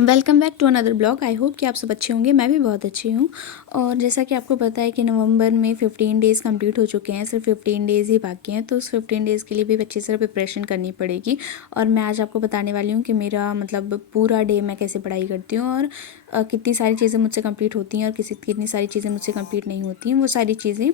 Welcome back to another blog. I hope कि आप सब अच्छे होंगे। मैं भी बहुत अच्छी हूँ। और जैसा कि आपको पता है कि नवंबर में 15 डेज़ कंप्लीट हो चुके हैं, सिर्फ 15 डेज़ ही बाकी हैं। तो उस 15 डेज़ के लिए भी अच्छी तरह प्रिपरेशन करनी पड़ेगी। और मैं आज आपको बताने वाली हूँ कि मेरा मतलब पूरा डे मैं कैसे पढ़ाई करती हूँ और कितनी सारी चीज़ें मुझसे कंप्लीट होती हैं और कितनी सारी चीज़ें मुझसे कंप्लीट नहीं होती हैं, वो सारी चीज़ें।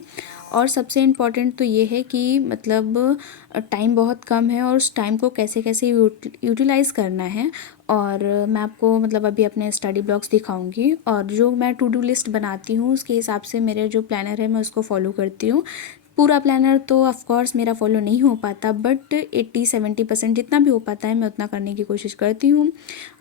और सबसे इम्पॉर्टेंट तो ये है कि मतलब टाइम बहुत कम है और उस टाइम को कैसे कैसे यूटिलाइज़ करना है। और मैं आपको मतलब अभी अपने स्टडी ब्लॉग्स दिखाऊंगी और जो मैं टू डू लिस्ट बनाती हूँ उसके हिसाब से मेरे जो प्लानर है मैं उसको फॉलो करती हूँ। पूरा प्लानर तो ऑफ कोर्स मेरा फॉलो नहीं हो पाता, बट 80-70% जितना भी हो पाता है मैं उतना करने की कोशिश करती हूँ।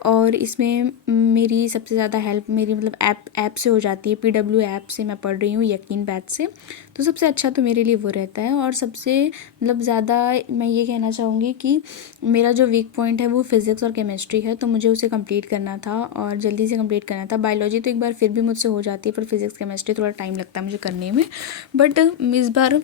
और इसमें मेरी सबसे ज़्यादा हेल्प मेरी मतलब ऐप से हो जाती है। PW ऐप से मैं पढ़ रही हूँ, यकीन बैच से। तो सबसे अच्छा तो मेरे लिए वो रहता है। और सबसे मतलब ज़्यादा मैं ये कहना चाहूँगी कि मेरा जो वीक पॉइंट है वो फिज़िक्स और केमिस्ट्री है, तो मुझे उसे कंप्लीट करना था और जल्दी से कंप्लीट करना था। बायोलॉजी तो एक बार फिर भी मुझसे हो जाती है, पर फिज़िक्स केमिस्ट्री थोड़ा टाइम लगता है मुझे करने में। बट इस बार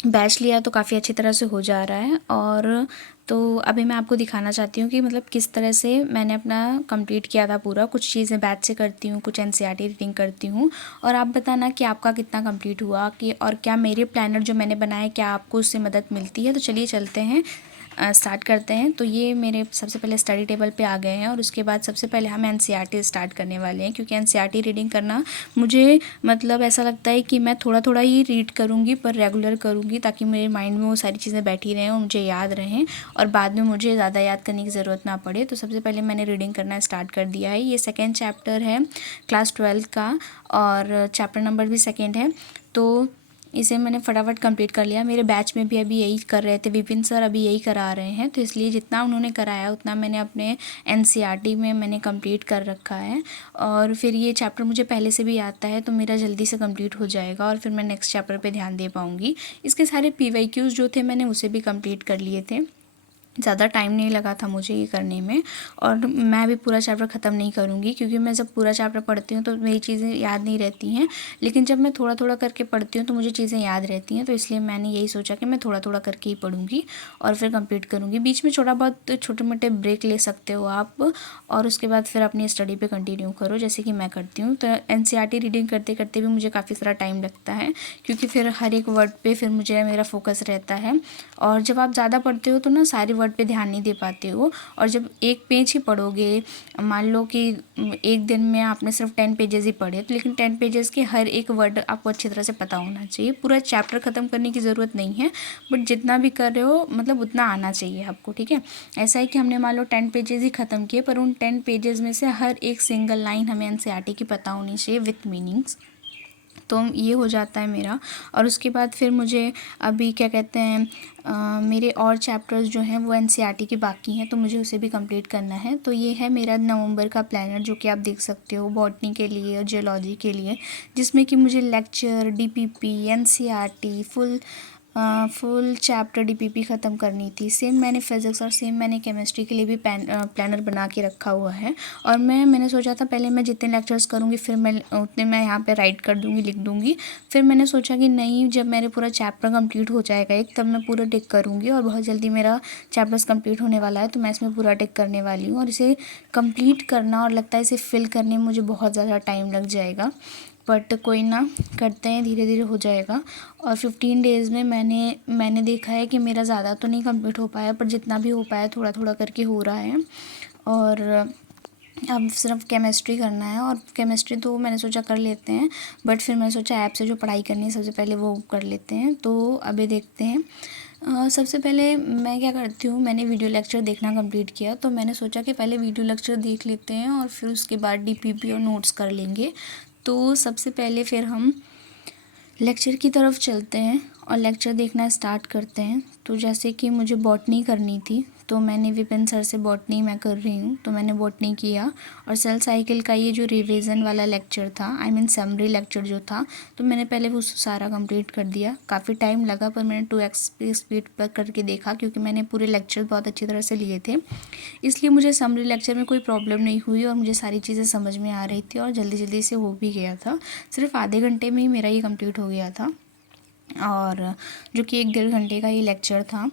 बैच लिया तो काफ़ी अच्छी तरह से हो जा रहा है। और तो अभी मैं आपको दिखाना चाहती हूँ कि मतलब किस तरह से मैंने अपना कंप्लीट किया था पूरा। कुछ चीज़ें बैच से करती हूँ, कुछ NCERT रीडिंग करती हूँ। और आप बताना कि आपका कितना कंप्लीट हुआ, कि और क्या मेरे प्लानर जो मैंने बनाए क्या आपको उससे मदद मिलती है। तो चलिए चलते हैं, स्टार्ट करते हैं। तो ये मेरे सबसे पहले स्टडी टेबल पे आ गए हैं और उसके बाद सबसे पहले हम NCERT स्टार्ट करने वाले हैं, क्योंकि NCERT रीडिंग करना मुझे मतलब ऐसा लगता है कि मैं थोड़ा थोड़ा ही रीड करूँगी पर रेगुलर करूँगी, ताकि मेरे माइंड में वो सारी चीज़ें बैठी रहें और मुझे याद रहें और बाद में मुझे ज़्यादा याद करने की ज़रूरत ना पड़े। तो सबसे पहले मैंने रीडिंग करना स्टार्ट कर दिया है। ये सेकेंड चैप्टर है क्लास 12 का और चैप्टर नंबर भी सेकेंड है। तो इसे मैंने फटाफट कंप्लीट कर लिया। मेरे बैच में भी अभी यही कर रहे थे, विपिन सर अभी यही करा रहे हैं, तो इसलिए जितना उन्होंने कराया उतना मैंने अपने NCERT में मैंने कंप्लीट कर रखा है। और फिर ये चैप्टर मुझे पहले से भी आता है तो मेरा जल्दी से कंप्लीट हो जाएगा और फिर मैं नेक्स्ट चैप्टर पे ध्यान दे पाऊँगी। इसके सारे PYQs जो थे मैंने उसे भी कंप्लीट कर लिए थे। ज़्यादा टाइम नहीं लगा था मुझे ये करने में। और मैं भी पूरा चैप्टर ख़त्म नहीं करूँगी, क्योंकि मैं जब पूरा चैप्टर पढ़ती हूँ तो मेरी चीज़ें याद नहीं रहती हैं, लेकिन जब मैं थोड़ा थोड़ा करके पढ़ती हूँ तो मुझे चीज़ें याद रहती हैं। तो इसलिए मैंने यही सोचा कि मैं थोड़ा थोड़ा करके ही पढ़ूँगी और फिर कंप्लीट करूँगी। बीच में छोटा बहुत छोटे मोटे ब्रेक ले सकते हो आप और उसके बाद फिर अपनी स्टडी पे कंटिन्यू करो, जैसे कि मैं करती हूँ। तो NCERT रीडिंग करते करते भी मुझे काफ़ी सारा टाइम लगता है, क्योंकि फिर हर एक वर्ड पे फिर मुझे मेरा फोकस रहता है। और जब आप ज़्यादा पढ़ते हो तो ना सारे वर्ड पे ध्यान नहीं दे पाते हो। और जब एक पेज ही पढ़ोगे, मान लो कि एक दिन में आपने सिर्फ 10 पेजेस ही पढ़े, तो लेकिन 10 पेजेस के हर एक वर्ड आपको अच्छी तरह से पता होना चाहिए। पूरा चैप्टर ख़त्म करने की ज़रूरत नहीं है, बट जितना भी कर रहे हो मतलब उतना आना चाहिए आपको, ठीक है। ऐसा है कि हमने मान लो 10 पेजेस ही ख़त्म किए, पर उन 10 पेजेस में से हर एक सिंगल लाइन हमें NCERT की पता होनी चाहिए विथ मीनिंग्स। तो ये हो जाता है मेरा। और उसके बाद फिर मुझे अभी क्या कहते हैं मेरे और चैप्टर्स जो हैं वो NCERT के बाकी हैं, तो मुझे उसे भी कंप्लीट करना है। तो ये है मेरा नवंबर का प्लानर, जो कि आप देख सकते हो बॉटनी के लिए और जियोलॉजी के लिए, जिसमें कि मुझे lecture, DPP, NCERT full chapter DPP ख़त्म करनी थी। सेम मैंने फिज़िक्स और सेम मैंने केमिस्ट्री के लिए भी प्लानर बना के रखा हुआ है। और मैंने सोचा था पहले मैं जितने लेक्चर्स करूँगी फिर मैं उतने मैं यहाँ पे राइट कर दूँगी, लिख दूँगी। फिर मैंने सोचा कि नहीं, जब मेरे पूरा चैप्टर कंप्लीट हो जाएगा एक, तब मैं पूरा टिक करूँगी। और बहुत जल्दी मेरा चैप्टर्स कंप्लीट होने वाला है, तो मैं इसमें पूरा टिक करने वाली हूँ। और इसे कंप्लीट करना और लगता है इसे फिल करने में मुझे बहुत ज़्यादा टाइम लग जाएगा, बट कोई ना, करते हैं, धीरे धीरे हो जाएगा। और 15 डेज़ में मैंने देखा है कि मेरा ज़्यादा तो नहीं कंप्लीट हो पाया, पर जितना भी हो पाया थोड़ा थोड़ा करके हो रहा है। और अब सिर्फ केमिस्ट्री करना है, और केमिस्ट्री तो मैंने सोचा कर लेते हैं, बट फिर मैंने सोचा ऐप से जो पढ़ाई करनी है सबसे पहले वो कर लेते हैं। तो अभी देखते हैं। सबसे पहले मैं क्या करती हूँ, मैंने वीडियो लेक्चर देखना कंप्लीट किया, तो मैंने सोचा कि पहले वीडियो लेक्चर देख लेते हैं और फिर उसके बाद DPP और नोट्स कर लेंगे। तो सबसे पहले फिर हम लेक्चर की तरफ चलते हैं और लेक्चर देखना स्टार्ट करते हैं। तो जैसे कि मुझे बॉटनी करनी थी, तो मैंने विपिन सर से बॉटनी मैं कर रही हूँ, तो मैंने बॉटनी किया। और सेल साइकिल का ये जो रिवीजन वाला लेक्चर था, आई मीन समरी लेक्चर जो था, तो मैंने पहले वो सारा कंप्लीट कर दिया। काफ़ी टाइम लगा, पर मैंने 2x स्पीड पर करके देखा, क्योंकि मैंने पूरे लेक्चर बहुत अच्छी तरह से लिए थे, इसलिए मुझे समरी लेक्चर में कोई प्रॉब्लम नहीं हुई और मुझे सारी चीज़ें समझ में आ रही थी और जल्दी जल्दी से हो भी गया था। सिर्फ आधे घंटे में ही मेरा ये कंप्लीट हो गया था, और जो कि 1-1.5 घंटे का ये लेक्चर था।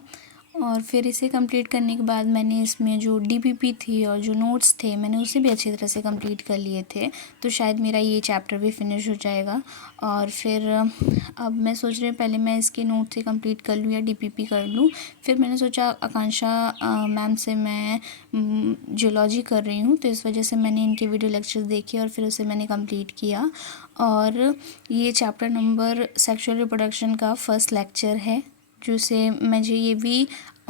और फिर इसे कंप्लीट करने के बाद मैंने इसमें जो डीपीपी थी और जो नोट्स थे मैंने उसे भी अच्छी तरह से कंप्लीट कर लिए थे, तो शायद मेरा ये चैप्टर भी फिनिश हो जाएगा। और फिर अब मैं सोच रही हूँ पहले मैं इसके नोट से कंप्लीट कर लूँ या डीपीपी कर लूँ। फिर मैंने सोचा आकांक्षा मैम से मैं जियोलॉजी कर रही हूँ, तो इस वजह से मैंने इनके वीडियो लेक्चर्स देखे और फिर उसे मैंने कंप्लीट किया। और ये चैप्टर नंबर सेक्सुअल रिप्रोडक्शन का फर्स्ट लेक्चर है, जिसे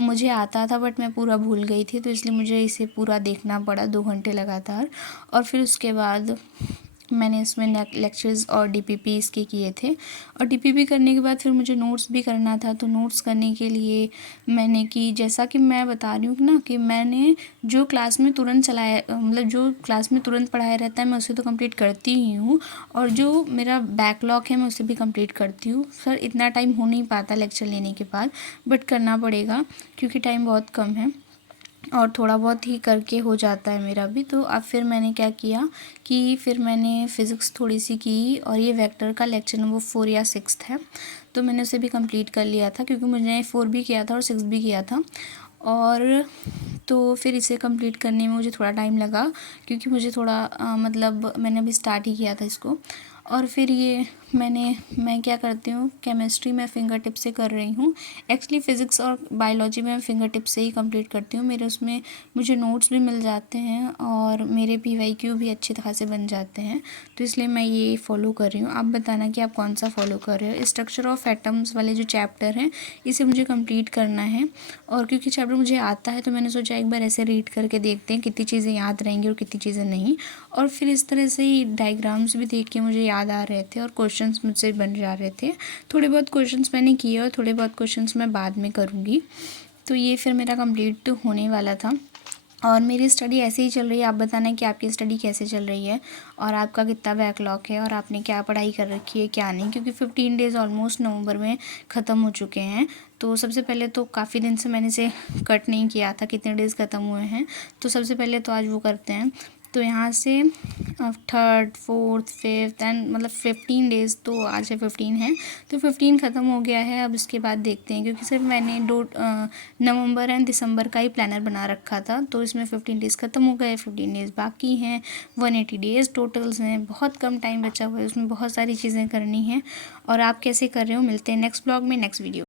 मुझे आता था बट मैं पूरा भूल गई थी, तो इसलिए मुझे इसे पूरा देखना पड़ा 2 घंटे लगातार। और फिर उसके बाद मैंने इसमें लेक्चर्स और डीपीपी इसके किए थे। और डीपीपी करने के बाद फिर मुझे नोट्स भी करना था, तो नोट्स करने के लिए मैंने कि जैसा कि मैं बता रही हूँ ना कि मैंने जो क्लास में तुरंत चलाया मतलब जो क्लास में तुरंत पढ़ाया रहता है मैं उसे तो कंप्लीट करती ही हूँ, और जो मेरा बैकलॉग है मैं उसे भी कंप्लीट करती हूँ। सर इतना टाइम हो नहीं पाता लेक्चर लेने के बाद, बट करना पड़ेगा क्योंकि टाइम बहुत कम है और थोड़ा बहुत ही करके हो जाता है मेरा भी। तो अब फिर मैंने क्या किया कि फिर मैंने फ़िज़िक्स थोड़ी सी की, और ये वेक्टर का लेक्चर नंबर 4 या 6 है, तो मैंने उसे भी कंप्लीट कर लिया था क्योंकि मुझे 4 भी किया था और 6 भी किया था। और तो फिर इसे कंप्लीट करने में मुझे थोड़ा टाइम लगा क्योंकि मुझे थोड़ा मतलब मैंने अभी स्टार्ट ही किया था इसको। और फिर ये मैं क्या करती हूँ, केमिस्ट्री में फिंगर टिप से कर रही हूँ। एक्चुअली फ़िज़िक्स और बायोलॉजी में मैं फिंगर टिप से ही कंप्लीट करती हूँ। मेरे उसमें मुझे नोट्स भी मिल जाते हैं और मेरे पीवाईक्यू भी अच्छी तरह से बन जाते हैं, तो इसलिए मैं ये फॉलो कर रही हूँ। आप बताना कि आप कौन सा फॉलो कर रहे हो। स्ट्रक्चर ऑफ एटम्स वाले जो चैप्टर हैं इसे मुझे कंप्लीट करना है, और क्योंकि चैप्टर मुझे आता है तो मैंने सोचा एक बार ऐसे रीड करके देखते हैं कितनी चीज़ें याद रहेंगी और कितनी चीज़ें नहीं। और फिर इस तरह से ही डायग्राम्स भी देख के मुझे याद आ रहे थे और क्वेश्चंस मुझसे बन जा रहे थे। थोड़े बहुत क्वेश्चंस मैंने किए और थोड़े बहुत क्वेश्चंस मैं बाद में करूँगी। तो ये फिर मेरा कंप्लीट होने वाला था और मेरी स्टडी ऐसे ही चल रही है। आप बताना कि आपकी स्टडी कैसे चल रही है और आपका कितना बैकलॉग है और आपने क्या पढ़ाई कर रखी है क्या नहीं, क्योंकि 15 डेज़ ऑलमोस्ट नवंबर में ख़त्म हो चुके हैं। तो सबसे पहले तो काफ़ी दिन से मैंने इसे कट नहीं किया था कितने डेज़ ख़त्म हुए हैं, तो सबसे पहले तो आज वो करते हैं। तो यहाँ से 3rd 4th 5th एंड मतलब 15 डेज़, तो आज से 15 है, तो 15 ख़त्म हो गया है। अब इसके बाद देखते हैं, क्योंकि सिर्फ मैंने नवंबर एंड दिसंबर का ही प्लानर बना रखा था, तो इसमें 15 डेज़ ख़त्म हो गए, 15 डेज़ बाकी हैं, 180 डेज़ टोटल्स हैं, बहुत कम टाइम बचा हुआ है, उसमें बहुत सारी चीज़ें करनी हैं। और आप कैसे कर रहे हो, मिलते हैं नेक्स्ट ब्लॉग में नेक्स्ट वीडियो।